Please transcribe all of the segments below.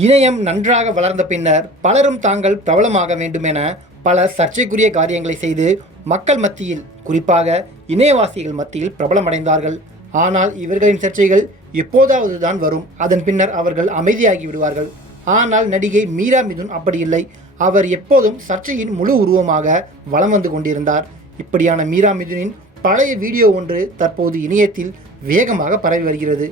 இணையம் நன்றாக வளர்ந்த பின்னர் பலரும் தாங்கள் பிரபலமாக வேண்டுமென பல சர்ச்சைக்குரிய காரியங்களை செய்து மக்கள் மத்தியில் குறிப்பாக இணையவாசிகள் மத்தியில் பிரபலமடைந்தார்கள். ஆனால் இவர்களின் சர்ச்சைகள் எப்போதாவது தான் வரும். அதன் பின்னர் அவர்கள் அமைதியாகி விடுவார்கள். ஆனால் நடிகை மீரா மிதுன் அப்படி இல்லை. அவர் எப்போதும் சர்ச்சையின் முழு உருவமாக வலம் வந்து கொண்டிருந்தார். இப்படியான மீரா மிதுனின் பழைய வீடியோ ஒன்று தற்போது இணையத்தில் வேகமாக பரவி வருகிறது.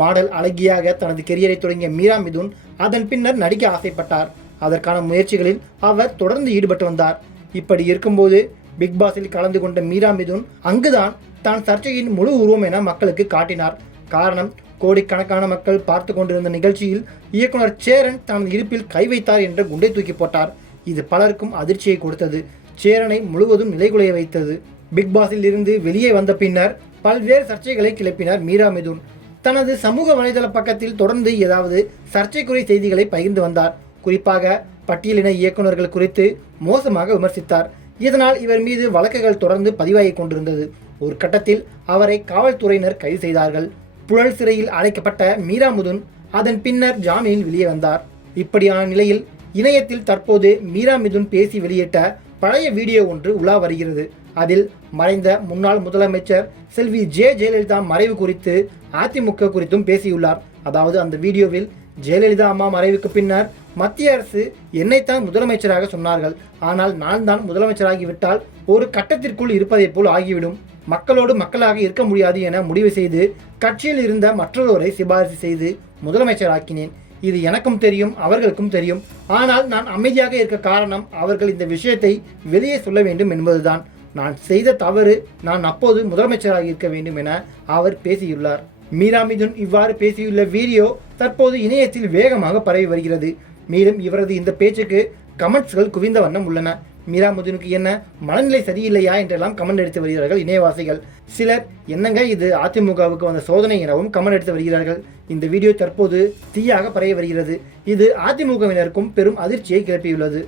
மாடல் அழகியாக தனது கெரியரை தொடங்கிய மீரா மிதுன் அதன் பின்னர் நடிக்க ஆசைப்பட்டார். அதற்கான முயற்சிகளில் அவர் தொடர்ந்து ஈடுபட்டு வந்தார். இப்படி இருக்கும்போது பிக் பாஸில் கலந்து கொண்ட மீரா மிதுன் அங்குதான் தான் சர்ச்சையின் முழு உருவம் என மக்களுக்கு காட்டினார். காரணம் கோடிக்கணக்கான மக்கள் பார்த்து கொண்டிருந்த நிகழ்ச்சியில் இயக்குனர் சேரன் தனது இருப்பில் கை வைத்தார் என்று குண்டை தூக்கி போட்டார். இது பலருக்கும் அதிர்ச்சியை கொடுத்தது. சேரனை முழுவதும் நிலைகுலைய வைத்தது. பிக் பாஸில் இருந்து வெளியே வந்த பின்னர் பல்வேறு சர்ச்சைகளை கிளப்பினார் மீரா மிதுன். தனது சமூக வலைதள பக்கத்தில் தொடர்ந்து ஏதாவது சர்ச்சைக்குரிய செய்திகளை பகிர்ந்து வந்தார். குறிப்பாக பட்டியலின இயக்குநர்கள் குறித்து மோசமாக விமர்சித்தார். இதனால் இவர் மீது வழக்குகள் தொடர்ந்து பதிவாகிக் கொண்டிருந்தது. ஒரு கட்டத்தில் அவரை காவல்துறையினர் கைது செய்தார்கள். புழல் சிறையில் அடைக்கப்பட்ட மீரா முதுன் அதன் பின்னர் ஜாமீனில் வெளியே வந்தார். இப்படியான நிலையில் இணையத்தில் தற்போது மீரா மிதுன் பேசி வெளியிட்ட பழைய வீடியோ ஒன்று உலா வருகிறது. அதில் மறைந்த முன்னாள் முதலமைச்சர் செல்வி ஜே ஜெயலலிதா மறைவு குறித்து அதிமுக குறித்தும் பேசியுள்ளார். அதாவது அந்த வீடியோவில் ஜெயலலிதா அம்மா மறைவுக்கு பின்னர் மத்திய அரசு என்னைத்தான் முதலமைச்சராக சொன்னார்கள். ஆனால் நான் தான் முதலமைச்சராகிவிட்டால் ஒரு கட்டத்திற்குள் இருப்பதைப் போல் ஆகிவிடும். மக்களோடு மக்களாக இருக்க முடியாது என முடிவு செய்து கட்சியில் இருந்த மற்றொருவரை சிபாரிசு செய்து முதலமைச்சராக்கினேன். இது எனக்கும் தெரியும் அவர்களுக்கும் தெரியும். ஆனால் நான் அமைதியாக இருக்க காரணம் அவர்கள் இந்த விஷயத்தை வெளியே சொல்ல வேண்டும் என்பதுதான். நான் செய்த தவறு நான் அப்போது முதலமைச்சராக இருக்க வேண்டும் என அவர் பேசியுள்ளார். மீரா மிதுன் இவ்வாறு பேசியுள்ள வீடியோ தற்போது இணையத்தில் வேகமாக பரவி வருகிறது. மேலும் இவரது இந்த பேச்சுக்கு கமெண்ட்ஸ்கள் குவிந்த வண்ணம் உள்ளன. மீரா முதினுக்கு என்ன? மனநிலை சரியில்லையா என்றெல்லாம் கமெண்ட் எடுத்து வருகிறார்கள் இணையவாசிகள். சிலர் என்னங்க இது? அதிமுகவுக்கு வந்த சோதனை எனவும் கமெண்ட் எடுத்து வருகிறார்கள். இந்த வீடியோ தற்போது தீயாக பரவி வருகிறது. இது அதிமுகவினருக்கும் பெரும் அதிர்ச்சியை கிளப்பியுள்ளது.